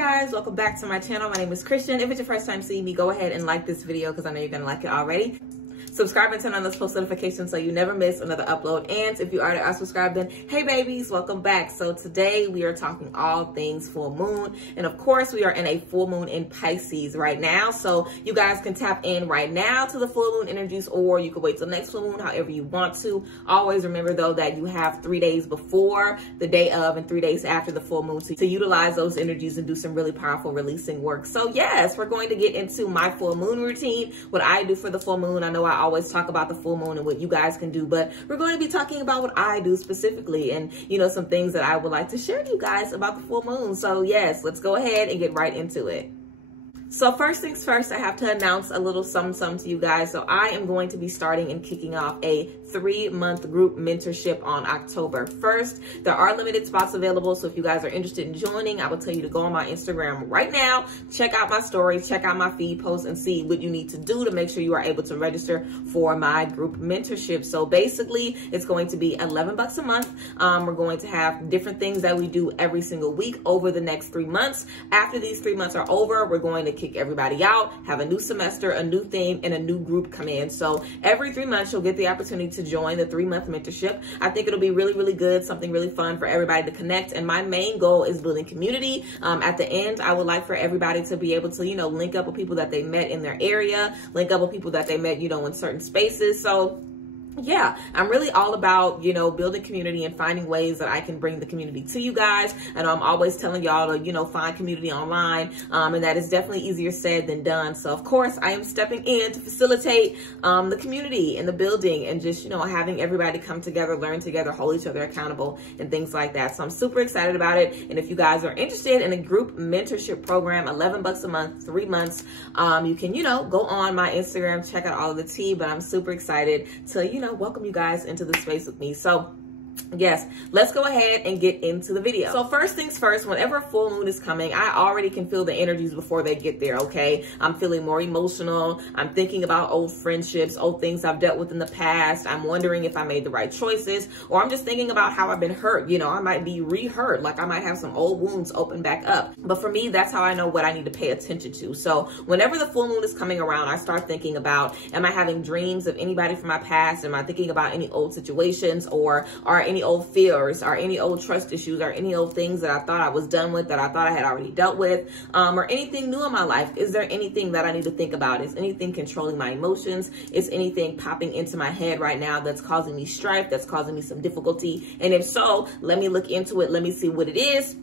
guys, welcome back to my channel. My name is Christian. If it's your first time seeing me, go ahead and like this video because I know you're gonna like it already. Subscribe and turn on those post notifications so you never miss another upload. And if you already are subscribed, then hey babies, welcome back. So today we are talking all things full moon. And of course we are in a full moon in Pisces right now. So you guys can tap in right now to the full moon energies, or you can wait till next full moon, however you want to. Always remember though that you have 3 days before, the day of, and 3 days after the full moon to utilize those energies and do some really powerful releasing work. So yes, we're going to get into my full moon routine, what I do for the full moon. I know I always talk about the full moon and what you guys can do, but we're going to be talking about what I do specifically and, you know, some things that I would like to share to you guys about the full moon. So yes, let's go ahead and get right into it. So first things first, I have to announce a little something to you guys. So I am going to be starting and kicking off a 3-month group mentorship on October 1st. There are limited spots available. So if you guys are interested in joining, I will tell you to go on my Instagram right now, check out my stories, check out my feed posts, and see what you need to do to make sure you are able to register for my group mentorship. So basically it's going to be $11 a month. We're going to have different things that we do every single week over the next 3 months. After these 3 months are over, we're going to kick everybody out, have a new semester, a new theme, and a new group come in. So every 3 months, you'll get the opportunity to join the 3-month mentorship. I think it'll be really, really good, something really fun for everybody to connect. And my main goal is building community. At the end, I would like for everybody to be able to, you know, link up with people that they met in their area, link up with people that they met, you know, in certain spaces. So yeah, I'm really all about, you know, building community and finding ways that I can bring the community to you guys. And I'm always telling y'all to, you know, find community online. And that is definitely easier said than done. So of course I am stepping in to facilitate the community and the building and just, you know, having everybody come together, learn together, hold each other accountable and things like that. So I'm super excited about it. And if you guys are interested in a group mentorship program, $11 a month, 3 months, you can, you know, go on my Instagram, check out all of the tea, but I'm super excited to, you know, welcome you guys into the space with me. So yes, let's go ahead and get into the video. So first things first, whenever full moon is coming, I already can feel the energies before they get there, okay? I'm feeling more emotional. I'm thinking about old friendships, old things I've dealt with in the past. I'm wondering if I made the right choices, or I'm just thinking about how I've been hurt. You know, I might be re-hurt, like I might have some old wounds open back up. But for me, that's how I know what I need to pay attention to. So whenever the full moon is coming around, I start thinking about, am I having dreams of anybody from my past? Am I thinking about any old situations, or are any old fears, or any old trust issues, or any old things that I thought I was done with, that I thought I had already dealt with, or anything new in my life? Is there anything that I need to think about? Is anything controlling my emotions? Is anything popping into my head right now that's causing me strife, that's causing me some difficulty? And if so, let me look into it. Let me see what it is,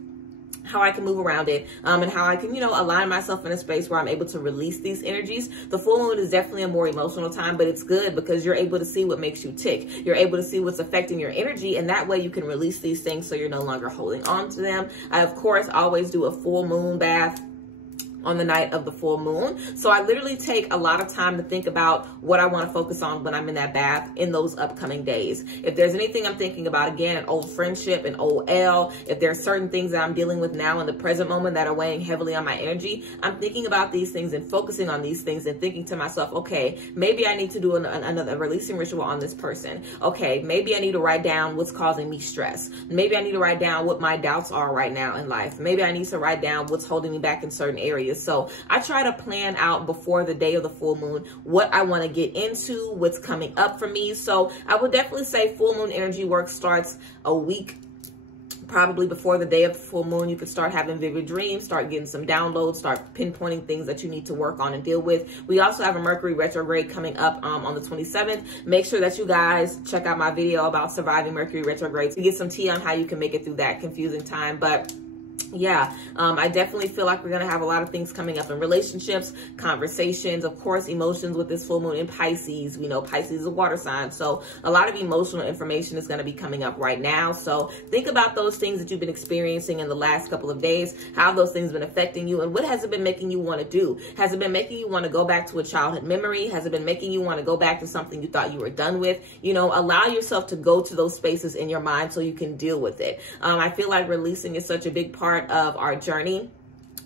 how I can move around it, and how I can, you know, align myself in a space where I'm able to release these energies. The full moon is definitely a more emotional time, but it's good because you're able to see what makes you tick. You're able to see what's affecting your energy, and that way you can release these things so you're no longer holding on to them. I, of course, always do a full moon bath on the night of the full moon. So I literally take a lot of time to think about what I want to focus on when I'm in that bath in those upcoming days. If there's anything I'm thinking about, again, an old friendship, an old L, if there's certain things that I'm dealing with now in the present moment that are weighing heavily on my energy, I'm thinking about these things and focusing on these things and thinking to myself, okay, maybe I need to do another releasing ritual on this person. Okay, maybe I need to write down what's causing me stress. Maybe I need to write down what my doubts are right now in life. Maybe I need to write down what's holding me back in certain areas. So I try to plan out before the day of the full moon what I want to get into, what's coming up for me. So I would definitely say full moon energy work starts a week probably before the day of the full moon. You could start having vivid dreams, start getting some downloads, start pinpointing things that you need to work on and deal with. We also have a Mercury Retrograde coming up on the 27th. Make sure that you guys check out my video about surviving Mercury Retrograde to get some tea on how you can make it through that confusing time. But yeah, I definitely feel like we're going to have a lot of things coming up in relationships, conversations, of course, emotions with this full moon in Pisces. We know Pisces is a water sign, so a lot of emotional information is going to be coming up right now. So think about those things that you've been experiencing in the last couple of days. How have those things been affecting you, and what has it been making you want to do? Has it been making you want to go back to a childhood memory? Has it been making you want to go back to something you thought you were done with? You know, allow yourself to go to those spaces in your mind so you can deal with it. I feel like releasing is such a big part of our journey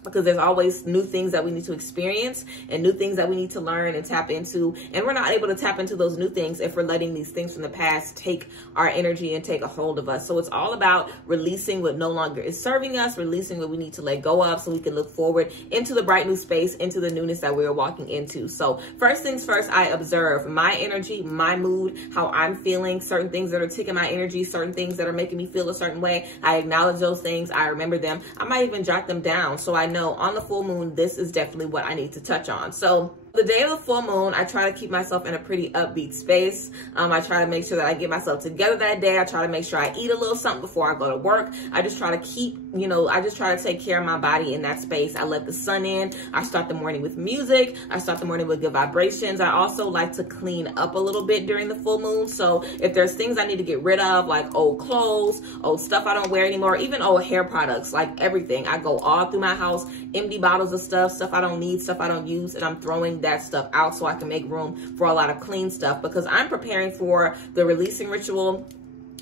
because there's always new things that we need to experience and new things that we need to learn and tap into. And we're not able to tap into those new things if we're letting these things from the past take our energy and take a hold of us. So it's all about releasing what no longer is serving us, releasing what we need to let go of so we can look forward into the bright new space, into the newness that we're walking into. So first things first, I observe my energy, my mood, how I'm feeling, certain things that are taking my energy, certain things that are making me feel a certain way. I acknowledge those things. I remember them. I might even jot them down so I know on the full moon, this is definitely what I need to touch on. So the day of the full moon, I try to keep myself in a pretty upbeat space. I try to make sure that I get myself together that day. I try to make sure I eat a little something before I go to work. I just try to keep, I just try to take care of my body in that space. I let the sun in. I start the morning with music. I start the morning with good vibrations. I also like to clean up a little bit during the full moon. So if there's things I need to get rid of, like old clothes, old stuff I don't wear anymore, even old hair products, like everything, I go all through my house, empty bottles of stuff I don't need, stuff I don't use, and I'm throwing that stuff out so I can make room for a lot of clean stuff, because I'm preparing for the releasing ritual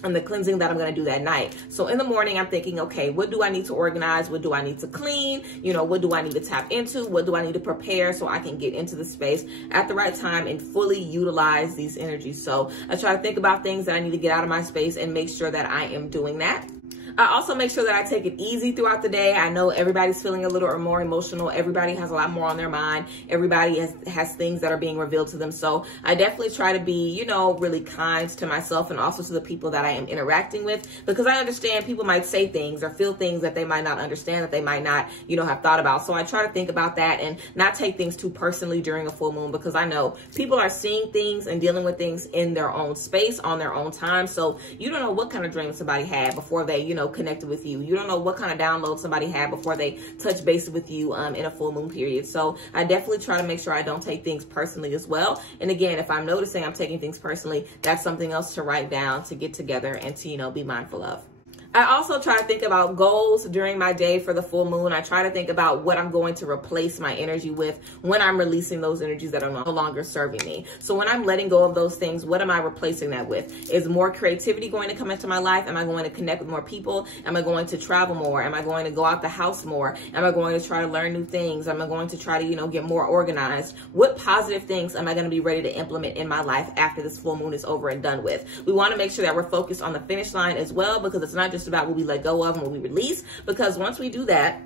and the cleansing that I'm going to do that night. So in the morning, I'm thinking, okay, what do I need to organize? What do I need to clean? What do I need to tap into? What do I need to prepare so I can get into the space at the right time and fully utilize these energies? So I try to think about things that I need to get out of my space and make sure that I am doing that. I also make sure that I take it easy throughout the day. I know everybody's feeling a little or more emotional. Everybody has a lot more on their mind. Everybody has things that are being revealed to them. So I definitely try to be, really kind to myself and also to the people that I am interacting with, because I understand people might say things or feel things that they might not understand, that they might not, have thought about. So I try to think about that and not take things too personally during a full moon, because I know people are seeing things and dealing with things in their own space, on their own time. So you don't know what kind of dream somebody had before they, connected with you. You don't know what kind of download somebody had before they touch base with you in a full moon period. So I definitely try to make sure I don't take things personally as well. And again, if I'm noticing I'm taking things personally, that's something else to write down, to get together, and to, be mindful of. I also try to think about goals during my day for the full moon. I try to think about what I'm going to replace my energy with when I'm releasing those energies that are no longer serving me. So when I'm letting go of those things, what am I replacing that with? Is more creativity going to come into my life? Am I going to connect with more people? Am I going to travel more? Am I going to go out the house more? Am I going to try to learn new things? Am I going to try to, get more organized? What positive things am I going to be ready to implement in my life after this full moon is over and done with? We want to make sure that we're focused on the finish line as well, because it's not just about what we let go of and what we release, because once we do that,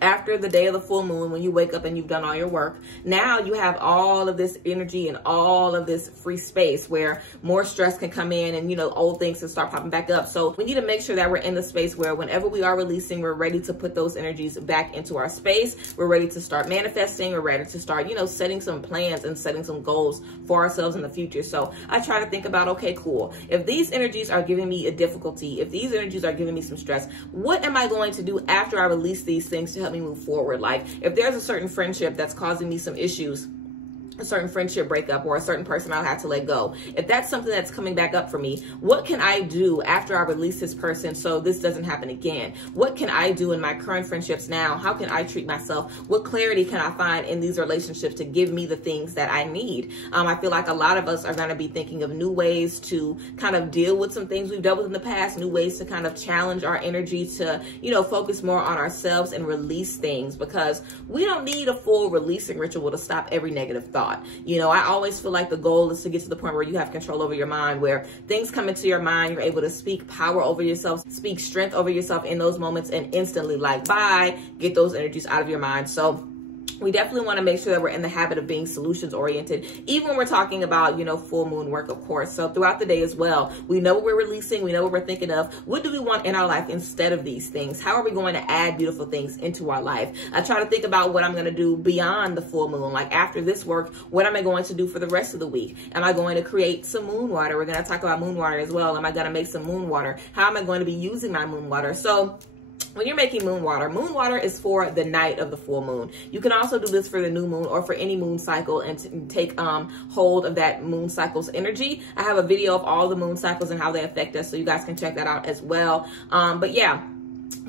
after the day of the full moon, when you wake up and you've done all your work, now you have all of this energy and all of this free space where more stress can come in and, old things can start popping back up. So we need to make sure that we're in the space where whenever we are releasing, we're ready to put those energies back into our space. We're ready to start manifesting. We're ready to start, setting some plans and setting some goals for ourselves in the future. So I try to think about, okay, cool. If these energies are giving me a difficulty, if these energies are giving me some stress, what am I going to do after I release these things to help me move forward? Like if there's a certain friendship that's causing me some issues, a certain friendship breakup, or a certain person I'll have to let go, if that's something that's coming back up for me, what can I do after I release this person so this doesn't happen again? What can I do in my current friendships now? How can I treat myself? What clarity can I find in these relationships to give me the things that I need? I feel like a lot of us are going to be thinking of new ways to kind of deal with some things we've dealt with in the past, new ways to kind of challenge our energy to, focus more on ourselves and release things, because we don't need a full releasing ritual to stop every negative thought. I always feel like the goal is to get to the point where you have control over your mind, where things come into your mind, you're able to speak power over yourself, speak strength over yourself in those moments, and instantly, like, bye, get those energies out of your mind. So we definitely want to make sure that we're in the habit of being solutions oriented, even when we're talking about, full moon work, of course. So throughout the day as well, we know what we're releasing. We know what we're thinking of. What do we want in our life instead of these things? How are we going to add beautiful things into our life? I try to think about what I'm going to do beyond the full moon. Like after this work, what am I going to do for the rest of the week? Am I going to create some moon water? We're going to talk about moon water as well. Am I going to make some moon water? How am I going to be using my moon water? So when you're making moon water is for the night of the full moon. You can also do this for the new moon or for any moon cycle and take hold of that moon cycle's energy. I have a video of all the moon cycles and how they affect us, so you guys can check that out as well. But yeah,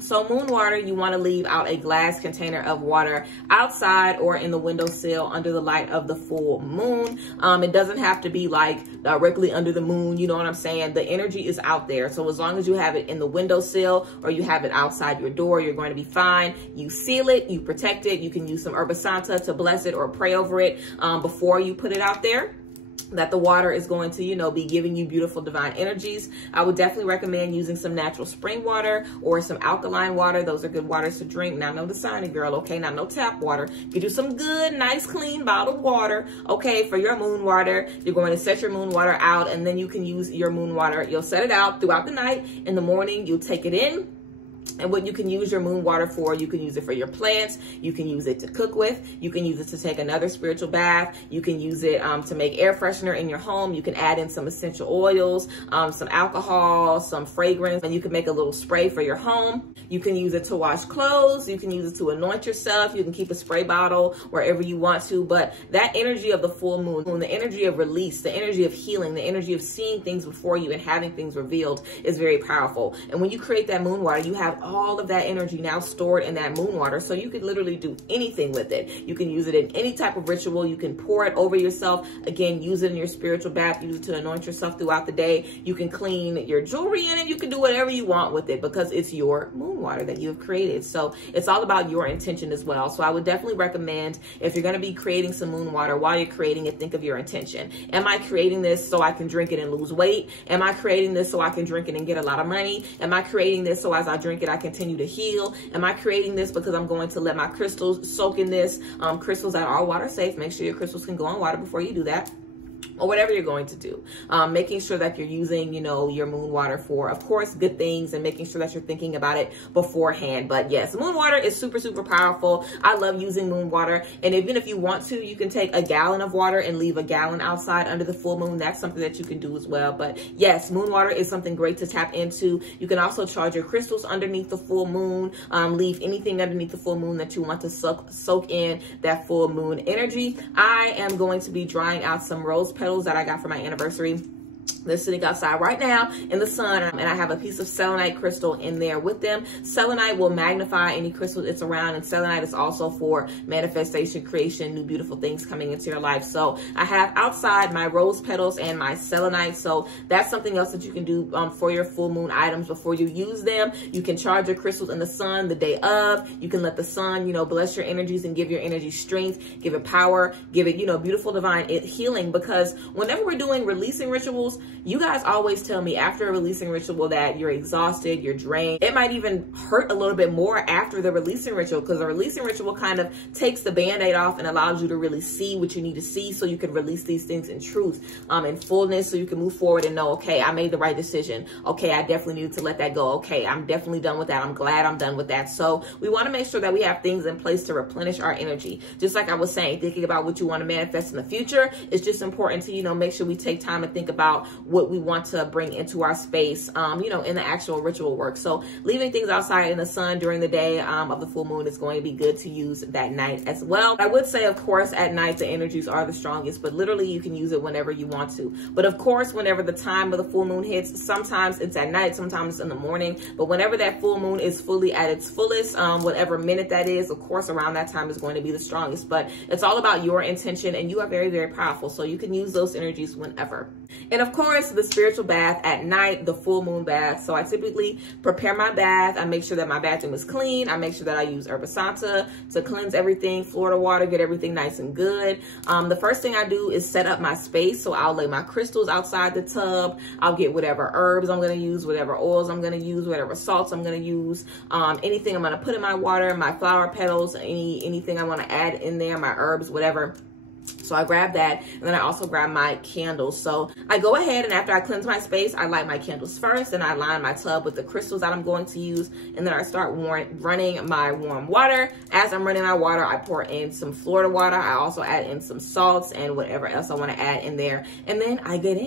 So moon water, you want to leave out a glass container of water outside or in the windowsill under the light of the full moon. It doesn't have to be like directly under the moon. You know what I'm saying? The energy is out there. So as long as you have it in the windowsill or you have it outside your door, you're going to be fine. You seal it, you protect it. You can use some herba santa to bless it or pray over it before you put it out there, that the water is going to, you know, be giving you beautiful divine energies. I would definitely recommend using some natural spring water or some alkaline water. Those are good waters to drink. Now, no Dasani, girl, okay? Not no tap water. Get you some good, nice, clean bottled water, okay, for your moon water. You're going to set your moon water out, and then you can use your moon water. You'll set it out throughout the night. In the morning, you'll take it in. And what you can use your moon water for, you can use it for your plants. You can use it to cook with. You can use it to take another spiritual bath. You can use it to make air freshener in your home. You can add in some essential oils, some alcohol, some fragrance, and you can make a little spray for your home. You can use it to wash clothes. You can use it to anoint yourself. You can keep a spray bottle wherever you want to. But that energy of the full moon, the energy of release, the energy of healing, the energy of seeing things before you and having things revealed is very powerful. And when you create that moon water, you have all of that energy now stored in that moon water. So you could literally do anything with it. You can use it in any type of ritual. You can pour it over yourself. Again, use it in your spiritual bath. Use it to anoint yourself throughout the day. You can clean your jewelry in it. You can do whatever you want with it because it's your moon water that you have created. So it's all about your intention as well. So I would definitely recommend, if you're going to be creating some moon water, while you're creating it, think of your intention. Am I creating this so I can drink it and lose weight? Am I creating this so I can drink it and get a lot of money? Am I creating this so as I drink it, I continue to heal? Am I creating this because I'm going to let my crystals soak in this? Crystals that are water safe. Make sure your crystals can go on water before you do that. Or whatever you're going to do, making sure that you're using, you know, your moon water for, of course, good things, and making sure that you're thinking about it beforehand. But yes, moon water is super, super powerful. I love using moon water. And even if you want to, you can take a gallon of water and leave a gallon outside under the full moon. That's something that you can do as well. But yes, moon water is something great to tap into. You can also charge your crystals underneath the full moon. Leave anything underneath the full moon that you want to soak in that full moon energy. I am going to be drying out some rose petals that I got for my anniversary. They're sitting outside right now in the sun, and I have a piece of selenite crystal in there with them. Selenite will magnify any crystal it's around, and selenite is also for manifestation, creation, new beautiful things coming into your life. So I have outside my rose petals and my selenite. So that's something else that you can do for your full moon items before you use them. You can charge your crystals in the sun the day of. You can let the sun, you know, bless your energies and give your energy strength, give it power, give it, you know, beautiful divine healing. Because whenever we're doing releasing rituals, you guys always tell me after a releasing ritual that you're exhausted, you're drained. It might even hurt a little bit more after the releasing ritual, because the releasing ritual kind of takes the band-aid off and allows you to really see what you need to see, so you can release these things in truth, in fullness, so you can move forward and know, okay, I made the right decision. Okay, I definitely needed to let that go. Okay, I'm definitely done with that. I'm glad I'm done with that. So we want to make sure that we have things in place to replenish our energy. Just like I was saying, thinking about what you want to manifest in the future, it's just important to, you know, make sure we take time and think about what we want to bring into our space, you know, in the actual ritual work. So leaving things outside in the sun during the day of the full moon is going to be good to use that night as well. I would say, of course, at night, the energies are the strongest, but literally you can use it whenever you want to. But of course, whenever the time of the full moon hits, sometimes it's at night, sometimes it's in the morning, but whenever that full moon is fully at its fullest, whatever minute that is, of course, around that time is going to be the strongest. But it's all about your intention, and you are very, very powerful. So you can use those energies whenever. And of course, the spiritual bath at night, the full moon bath. So I typically prepare my bath. I make sure that my bathroom is clean. I make sure that I use herba santa to cleanse everything, Florida water, get everything nice and good. The first thing I do is set up my space. So I'll lay my crystals outside the tub. I'll get whatever herbs I'm going to use, whatever oils I'm going to use, whatever salts I'm going to use, anything I'm going to put in my water, my flower petals, anything I want to add in there, my herbs, whatever. So I grab that, and then I also grab my candles. So I go ahead, and after I cleanse my space, I light my candles first, and I line my tub with the crystals that I'm going to use, and then I start running my warm water. As I'm running my water, I pour in some Florida water. I also add in some salts and whatever else I want to add in there, and then I get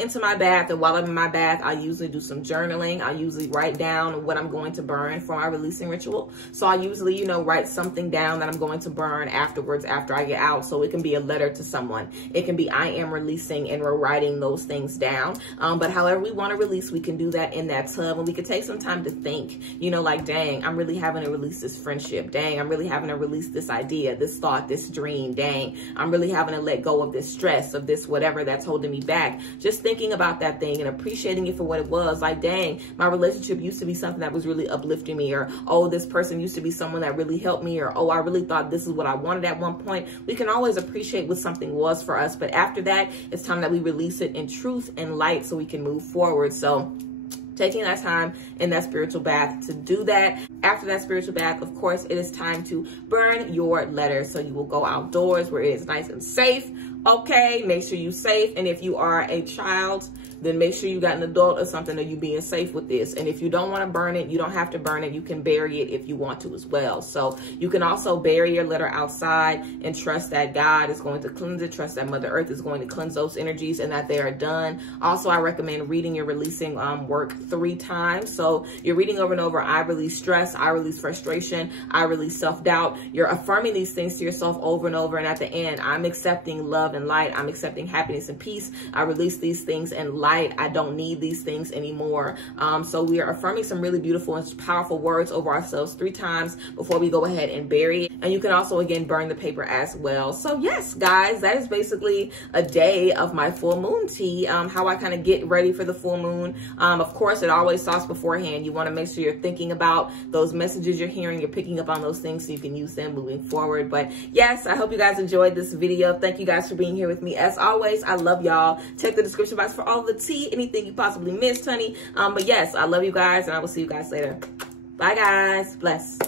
into my bath. And while I'm in my bath, I usually do some journaling. I usually write down what I'm going to burn for my releasing ritual. So I usually, you know, write something down that I'm going to burn afterwards, after I get out, so it it can be a letter to someone. It can be I am releasing, and we're writing those things down. But however we want to release, we can do that in that tub, and we can take some time to think, you know, like, dang, I'm really having to release this friendship. Dang, I'm really having to release this idea, this thought, this dream. Dang, I'm really having to let go of this stress, of this whatever that's holding me back. Just thinking about that thing and appreciating it for what it was. Like, dang, my relationship used to be something that was really uplifting me, or, oh, this person used to be someone that really helped me, or, oh, I really thought this is what I wanted at one point. We can always appreciate what something was for us, but after that, it's time that we release it in truth and light so we can move forward. So taking that time in that spiritual bath to do that. After that spiritual bath, of course, it is time to burn your letters. So you will go outdoors where it is nice and safe. Okay, make sure you're safe. And if you are a child, then make sure you got an adult or something, or you being safe with this. And if you don't want to burn it, you don't have to burn it. You can bury it if you want to as well. So you can also bury your letter outside and trust that God is going to cleanse it. Trust that Mother Earth is going to cleanse those energies and that they are done. Also, I recommend reading your releasing work 3 times. So you're reading over and over, I release stress, I release frustration, I release self-doubt. You're affirming these things to yourself over and over. And at the end, I'm accepting love and light. I'm accepting happiness and peace. I release these things in light. I don't need these things anymore. So we are affirming some really beautiful and powerful words over ourselves 3 times before we go ahead and bury it. And you can also, again, burn the paper as well. So yes, guys, that is basically a day of my full moon tea, how I kind of get ready for the full moon. Of course, it always starts beforehand. You want to make sure you're thinking about those messages you're hearing, you're picking up on those things so you can use them moving forward. But yes, I hope you guys enjoyed this video. Thank you guys for being here with me. As always, I love y'all. Check the description box for all the tea, anything you possibly missed, honey. But yes, I love you guys, and I will see you guys later. Bye, guys. Bless.